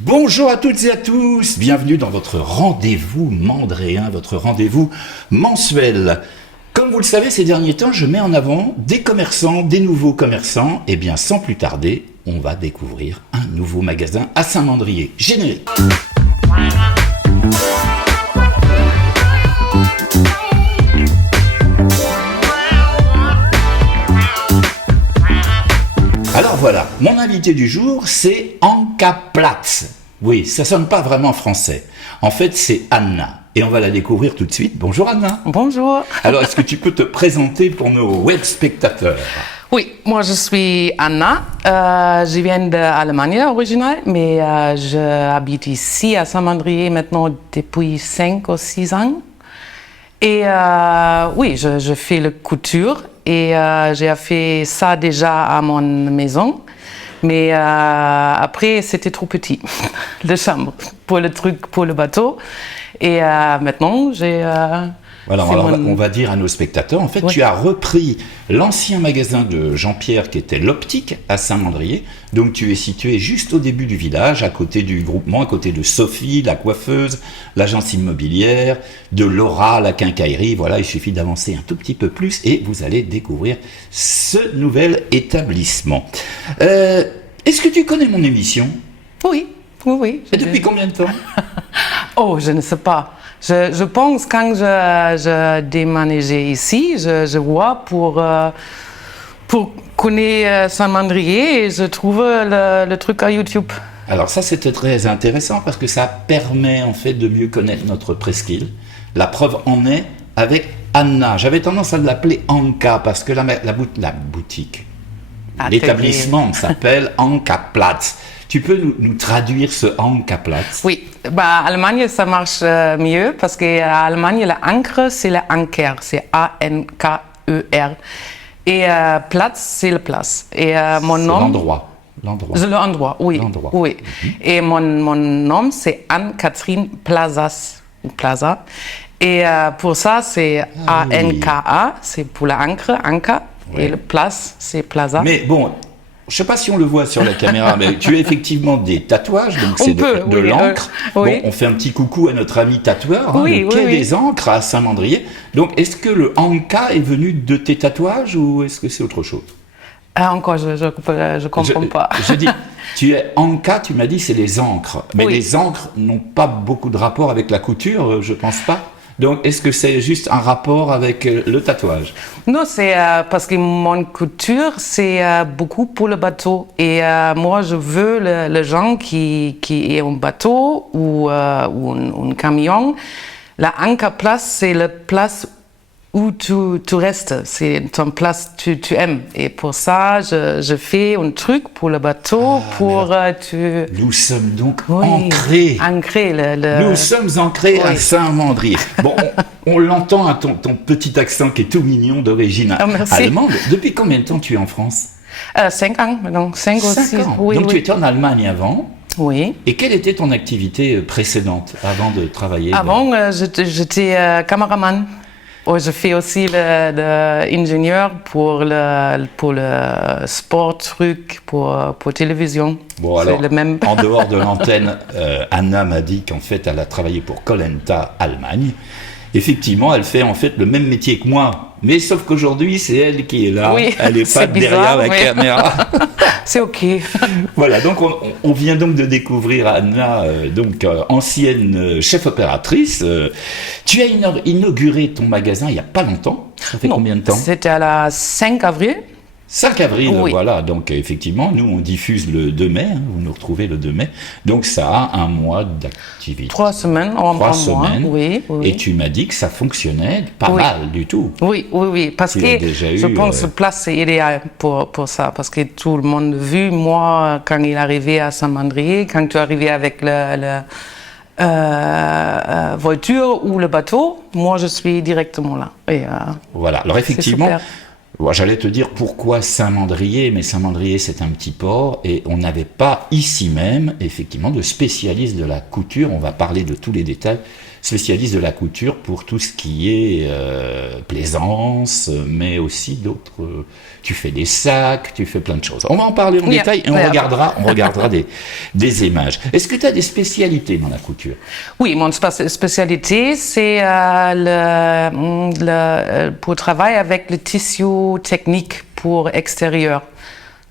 Bonjour à toutes et à tous, bienvenue dans votre rendez-vous mandréen, votre rendez-vous mensuel. Comme vous le savez, ces derniers temps, je mets en avant des commerçants, des nouveaux commerçants. Et bien, sans plus tarder, on va découvrir un nouveau magasin à Saint-Mandrier. Générique. Alors voilà, mon invité du jour, c'est Anka Platz. Oui, ça sonne pas vraiment français. En fait, c'est Anna. Et on va la découvrir tout de suite. Bonjour Anna. Bonjour. Alors, est-ce que tu peux te présenter pour nos web spectateurs? Oui, moi je suis Anna. Je viens d'Allemagne originale, mais j'habite ici à Saint-Mandrier maintenant depuis 5 ou 6 ans. Et oui, je fais la couture et j'ai fait ça déjà à mon maison. Mais après, c'était trop petit, la chambre, pour le truc, pour le bateau. Et maintenant, j'ai... Voilà, alors on va dire à nos spectateurs, en fait, oui. Tu as repris l'ancien magasin de Jean-Pierre qui était l'Optique à Saint-Mandrier. Donc tu es situé juste au début du village, à côté du groupement, à côté de Sophie, la coiffeuse, l'agence immobilière, de Laura, la quincaillerie. Voilà, il suffit d'avancer un tout petit peu plus et vous allez découvrir ce nouvel établissement. Est-ce que tu connais mon émission? Oui, oui, oui. Et depuis combien de temps? Oh, je ne sais pas. Je pense quand je déménageais ici, je vois pour connaître Saint-Mandrier et je trouve le truc à YouTube. Alors ça, c'était très intéressant parce que ça permet en fait de mieux connaître notre presqu'île. La preuve en est avec Anna. J'avais tendance à l'appeler Anka parce que la boutique, l'établissement s'appelle Anka Platz. Tu peux nous traduire ce Anka Platz? Oui, en Allemagne ça marche mieux parce qu'en Allemagne l'encre c'est l'Anker, c'est A-N-K-E-R. Et Platz c'est la place. Et mon nom. L'endroit. C'est l'endroit, oui. L'endroit. Oui. Mm-hmm. Et mon nom c'est Anne-Catherine Plaza. Et pour ça c'est A-N-K-A, c'est pour l'encre, Anka. Ouais. Et le place c'est Plaza. Mais bon. Je ne sais pas si on le voit sur la caméra, mais tu as effectivement des tatouages, donc c'est de l'encre. Oui. Bon, on fait un petit coucou à notre ami tatoueur, oui, le quai des encres à Saint-Mandrier. Donc, est-ce que le Anka est venu de tes tatouages ou est-ce que c'est autre chose? Encore, je ne comprends pas. Je dis, tu es Anka, tu m'as dit c'est les encres. Mais les encres n'ont pas beaucoup de rapport avec la couture, je pense pas. Donc, est-ce que c'est juste un rapport avec le tatouage? Non, c'est parce que mon couture, c'est beaucoup pour le bateau. Et moi, je veux les gens qui est un bateau ou un camion. La Anka Place, c'est la place où tu restes. C'est ton place tu aimes. Et pour ça, je fais un truc pour le bateau, Nous sommes donc ancrés. Nous sommes ancrés à Saint-Mandrier. Bon, on l'entend à ton petit accent qui est tout mignon d'origine allemande. Depuis combien de temps tu es en France? 5 ans, maintenant. 5 ou 6 ans. Oui, donc tu étais en Allemagne avant? Oui. Et quelle était ton activité précédente avant de travailler? Avant, j'étais caméraman. Je fais aussi l'ingénieur pour le sport truc, pour télévision. Bon alors, en dehors de l'antenne, Anna m'a dit qu'en fait elle a travaillé pour Kollenta Allemagne. Effectivement, elle fait en fait le même métier que moi. Mais sauf qu'aujourd'hui, c'est elle qui est là. Oui, elle n'est pas derrière la caméra. C'est OK. Voilà, donc on vient donc de découvrir Anna, ancienne chef opératrice. Tu as inauguré ton magasin il n'y a pas longtemps. Ça fait combien de temps? C'était le 5 avril. 5 avril, voilà. Donc, effectivement, nous, on diffuse le 2 mai. Vous nous retrouvez le 2 mai. Donc, ça a un mois d'activité. 3 semaines. 3 semaines. Oui. Et tu m'as dit que ça fonctionnait pas mal du tout. Oui. Parce que je pense que place est idéale pour ça. Parce que tout le monde a vu, moi, quand il est arrivé à Saint-Mandrier, quand tu es arrivé avec la voiture ou le bateau, moi, je suis directement là. Et, voilà. Alors, effectivement, J'allais te dire pourquoi Saint-Mandrier, mais Saint-Mandrier c'est un petit port et on n'avait pas ici même effectivement de spécialiste de la couture. On va parler de tous les détails. Spécialiste de la couture pour tout ce qui est plaisance, mais aussi d'autres. Tu fais des sacs, tu fais plein de choses. On va en parler en détail et on regardera des images. Est-ce que tu as des spécialités dans la couture? Oui, mon spécialité, c'est pour travailler avec le tissu technique pour extérieur.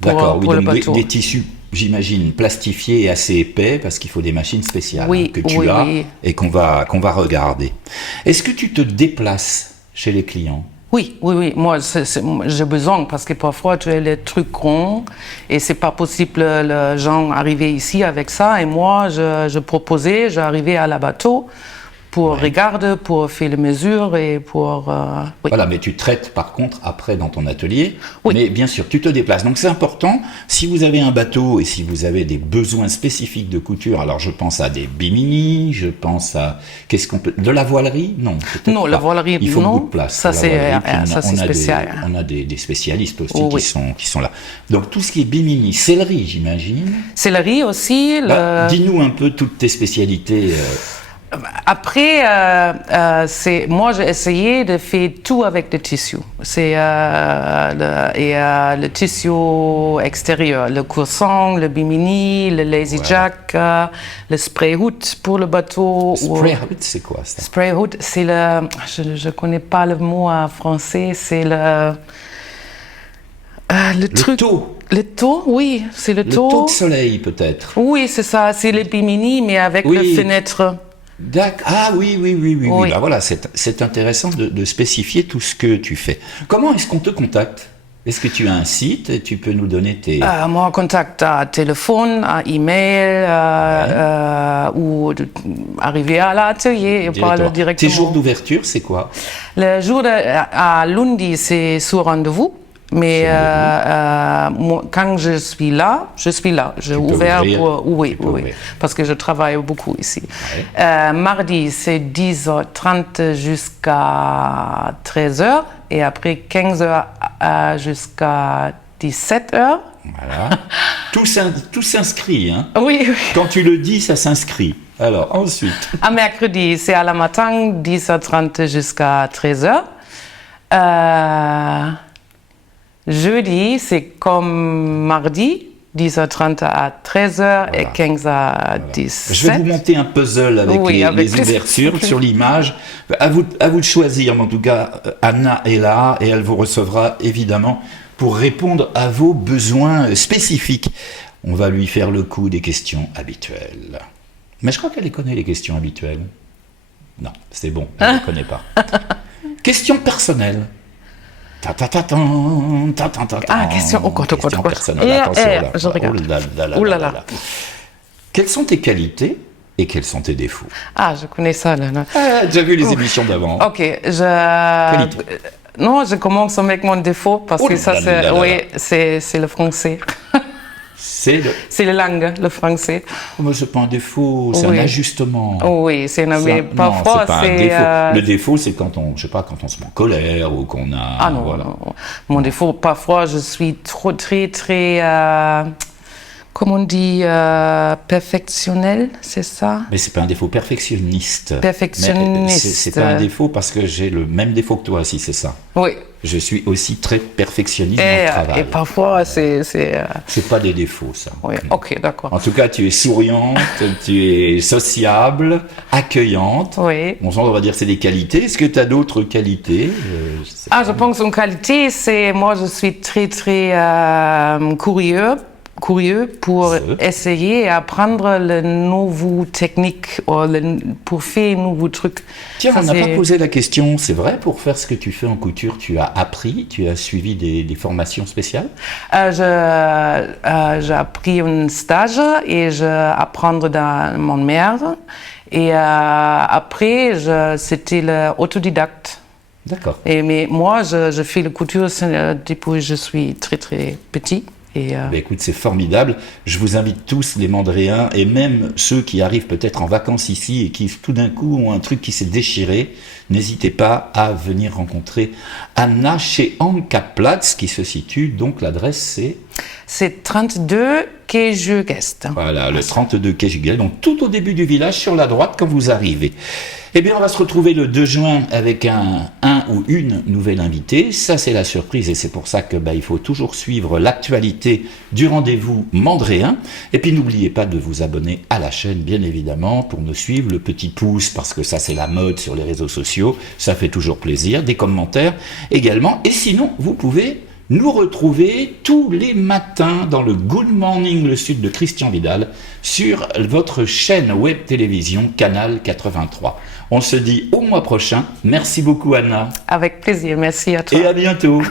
D'accord, oui, donc des tissus, j'imagine, plastifiés et assez épais, parce qu'il faut des machines spéciales que tu as et qu'on va regarder. Est-ce que tu te déplaces chez les clients? Oui. Moi, j'ai besoin, parce que parfois, tu as les trucs ronds et c'est pas possible, les gens arriver ici avec ça. Et moi, je proposais, j'arrivais à la bateau pour regarder, pour faire les mesures et pour... Voilà, mais tu traites par contre après dans ton atelier, mais bien sûr, tu te déplaces. Donc c'est important, si vous avez un bateau et si vous avez des besoins spécifiques de couture, alors je pense à des bimini, je pense à... Qu'est-ce qu'on peut... De la voilerie? Non, peut-être non, pas. La voilerie, il faut non. beaucoup de place. Ça, c'est spécial. On a des spécialistes aussi qui sont là. Donc tout ce qui est bimini, sellerie, j'imagine. Sellerie aussi. Dis-nous un peu toutes tes spécialités. Après, moi j'ai essayé de faire tout avec le tissu. C'est le tissu extérieur, le courson, le bimini, le lazy jack, le spray hood pour le bateau. Spray hood, c'est quoi ça? Spray hood, c'est je connais pas le mot en français, c'est le truc. Taux. Le taux, oui, c'est le taux. Le taux de soleil peut-être. Oui, c'est ça, c'est le bimini mais avec la fenêtre. Ah oui. Bah voilà, c'est intéressant de spécifier tout ce que tu fais. Comment est-ce qu'on te contacte? Est-ce que tu as un site et tu peux nous donner tes... Moi, contact à téléphone, à email, ou arriver à l'atelier et parler directement. Tes jours d'ouverture, c'est quoi? Le jour à lundi, c'est sur rendez-vous. Mais moi, quand je suis là. J'ai ouvert pour... Oui, parce que je travaille beaucoup ici. Ouais. Mardi, c'est 10h30 jusqu'à 13h et après 15h jusqu'à 17h. Voilà. Tout s'inscrit, hein? Oui. Quand tu le dis, ça s'inscrit. Alors, ensuite. À mercredi, c'est à la matin, 10h30 jusqu'à 13h. Jeudi, c'est comme mardi, 10h30 à 13h et 15 à 17. Je vais vous monter un puzzle avec les ouvertures sur l'image. À vous de choisir, mais en tout cas, Anna est là et elle vous recevra évidemment pour répondre à vos besoins spécifiques. On va lui faire le coup des questions habituelles. Mais je crois qu'elle les connaît, les questions habituelles. Non, c'est bon, elle ne les connaît pas. Questions personnelles. Question personnelle. Attention, je regarde. Oh là là. Quelles sont tes qualités et quels sont tes défauts? Je connais ça. Là. J'ai vu les émissions d'avant. Ok, non, je commence avec mon défaut parce que ça, c'est le français. C'est la langue, le français. Mais c'est pas un défaut, c'est un ajustement. Oui, mais parfois c'est pas un défaut. Le défaut, c'est quand on se met en colère ou qu'on a... Ah non, voilà. Mon défaut, parfois, je suis très, comment on dit, perfectionnel, c'est ça? Mais c'est pas un défaut, perfectionniste. Perfectionniste. C'est pas un défaut parce que j'ai le même défaut que toi, si c'est ça. Oui. Je suis aussi très perfectionniste dans le travail. Et parfois, c'est... C'est pas des défauts, ça. Oui, ok, d'accord. En tout cas, tu es souriante, tu es sociable, accueillante. Oui. Bon, ça, on va dire que c'est des qualités. Est-ce que tu as d'autres qualités? Je pense qu'une qualité, c'est... Moi, je suis très, curieux pour essayer et apprendre les nouveaux techniques pour faire de nouveaux trucs. Tiens, on n'a pas posé la question, c'est vrai, pour faire ce que tu fais en couture, tu as appris, tu as suivi des formations spéciales? J'ai appris un stage et j'apprends dans mon mère. Et après, c'était l'autodidacte. D'accord. Mais moi, je fais la couture depuis que je suis très, très petit. Et écoute, c'est formidable. Je vous invite tous, les Mandréens, et même ceux qui arrivent peut-être en vacances ici et qui tout d'un coup ont un truc qui s'est déchiré, n'hésitez pas à venir rencontrer Anna chez Anka-Platz, qui se situe, donc l'adresse c'est 32 quai Juguest. Voilà, le 32 quai Juguest, donc tout au début du village, sur la droite quand vous arrivez. Eh bien, on va se retrouver le 2 juin avec un ou une nouvelle invitée. Ça, c'est la surprise et c'est pour ça que il faut toujours suivre l'actualité du rendez-vous mandréen. Et puis, n'oubliez pas de vous abonner à la chaîne, bien évidemment, pour nous suivre. Le petit pouce, parce que ça, c'est la mode sur les réseaux sociaux. Ça fait toujours plaisir. Des commentaires également. Et sinon, vous pouvez nous retrouver tous les matins dans le Good Morning, le Sud de Christian Vidal, sur votre chaîne web télévision Canal 83. On se dit au mois prochain. Merci beaucoup, Anna. Avec plaisir, merci à toi. Et à bientôt.